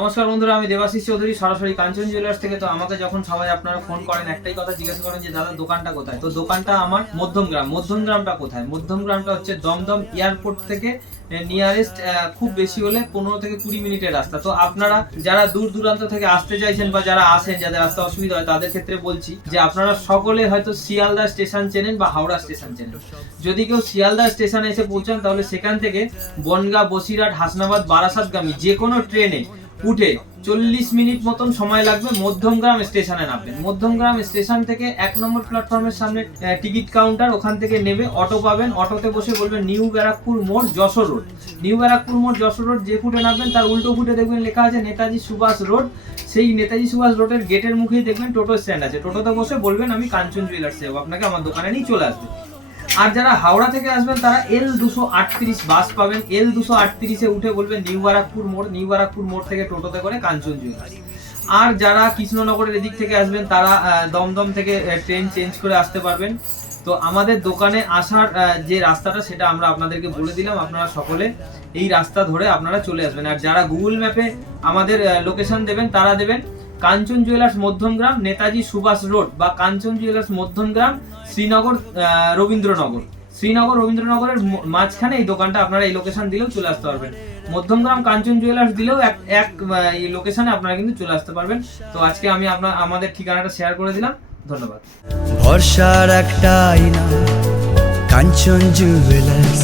নমস্কার বন্ধুরা, আমি দেবাশিস চৌধুরী, সরাসরি কাঞ্চন জুয়েলার্স থেকে। তো আমাকে যখন সবাই আপনারা ফোন করেন একটাই কথা জিজ্ঞাসা করেন যে দাদা দোকানটা কোথায়। তো দোকানটা আমার মধ্যমগ্রাম। মধ্যমগ্রামটা কোথায়? মধ্যমগ্রামটা হচ্ছে দমদম এয়ারপোর্ট থেকে নিয়ারেস্ট খুব বেশি হলে 15 থেকে 20 মিনিটের রাস্তা। তো আপনারা যারা দূর দূরান্ত থেকে আসতে চাইছেন বা যারা আসেন, যাদের রাস্তা অসুবিধা হয়, তাদের ক্ষেত্রে বলছি যে আপনারা সকলে হয়তো শিয়ালদা স্টেশন চেনেন বা হাওড়া স্টেশন চেনেন। যদি কেউ শিয়ালদা স্টেশনে এসে পৌঁছান তাহলে সেখান থেকে বনগাঁ, বসিরহাট, হাসনাবাদ, বারাসাতগামী যে কোনো ট্রেনে উঠে 40 মিনিট মতন সময় লাগবে মধ্যমগ্রাম স্টেশনে নামবেন। মধ্যমগ্রাম স্টেশন থেকে 1 নম্বর প্ল্যাটফর্মের সামনে টিকিট কাউন্টার, ওখান থেকে নেবে অটো পাবেন। অটোতে বসে বলবেন নিউ ব্যারাকপুর মোড়, যশোর রোড। নিউ ব্যারাকপুর মোড়, যশোর রোড যে ফুটে নামবেন তার উল্টো ফুটে দেখবেন লেখা আছে নেতাজি সুভাষ রোড। সেই নেতাজি সুভাষ রোডের গেটের মুখেই দেখবেন টোটো স্ট্যান্ড আছে। টোটোতে বসে বলবেন আমি কাঞ্চন জুয়েলার্সে যাবো, আপনাকে আমার দোকানে নিয়ে চলে আসবে। আর যারা হাওড়া থেকে আসবেন তারা L238 বাস পাবেন। L238 এ উঠে বলবেন নিউ ব্যারাকপুর মোড়। নিউ ব্যারাকপুর মোড় থেকে টোটোতে করে কাঞ্চন জুয়েলার্স। আর যারা কৃষ্ণনগরের এদিক থেকে আসবেন তারা দমদম থেকে ট্রেন চেঞ্জ করে আসতে পারবেন। তো আমাদের দোকানে আসার যে রাস্তাটা সেটা আমরা আপনাদেরকে বলে দিলাম, আপনারা সকলে এই রাস্তা ধরে আপনারা চলে আসবেন। আর যারা গুগল ম্যাপে আমাদের লোকেশন দেবেন তারা দেবেন কাঞ্চন জুয়েলার্স মধ্যমগ্রাম, নেতাজি সুভাষ রোড, বা কাঞ্চন জুয়েলার্স মধ্যমগ্রাম, শ্রীনগর রবীন্দ্রনগর। শ্রীনগর রবীন্দ্রনগরের মাঝখানে এই দোকানটা, আপনারা এই লোকেশন দিলেও চলে আসতে পারবেন। মধ্যমগ্রাম কাঞ্চন জুয়েলার্স দিলেও এক এই লোকেশনে আপনারা কিন্তু চলে আসতে পারবেন। তো আজকে আমি আমাদের ঠিকানাটা শেয়ার করে দিলাম। ধন্যবাদ। ভরসার একটাই নাম কাঞ্চন জুয়েলার্স।